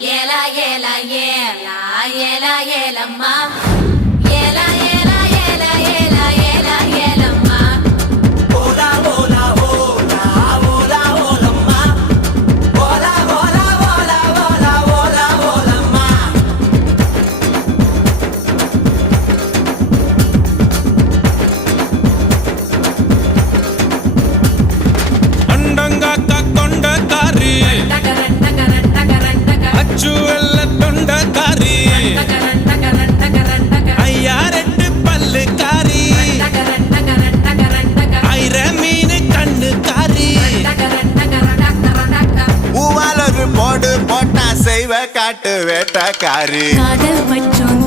Yela yela yela yela yela ma yela yela yela yela yela yela ma Ola ola ola ola ola ma Ola ola ola ola ola ola ma अंडंगाका कोंडकारी अच्चू एल्ल तोंडकारी अय्यारेट्टु पल्लुकारी आयिर मीन कण्णुकारी பூவாலொரு போடு போட்டா செய்வ காட்டு வேட்டக்காரி காதல் மற்றும்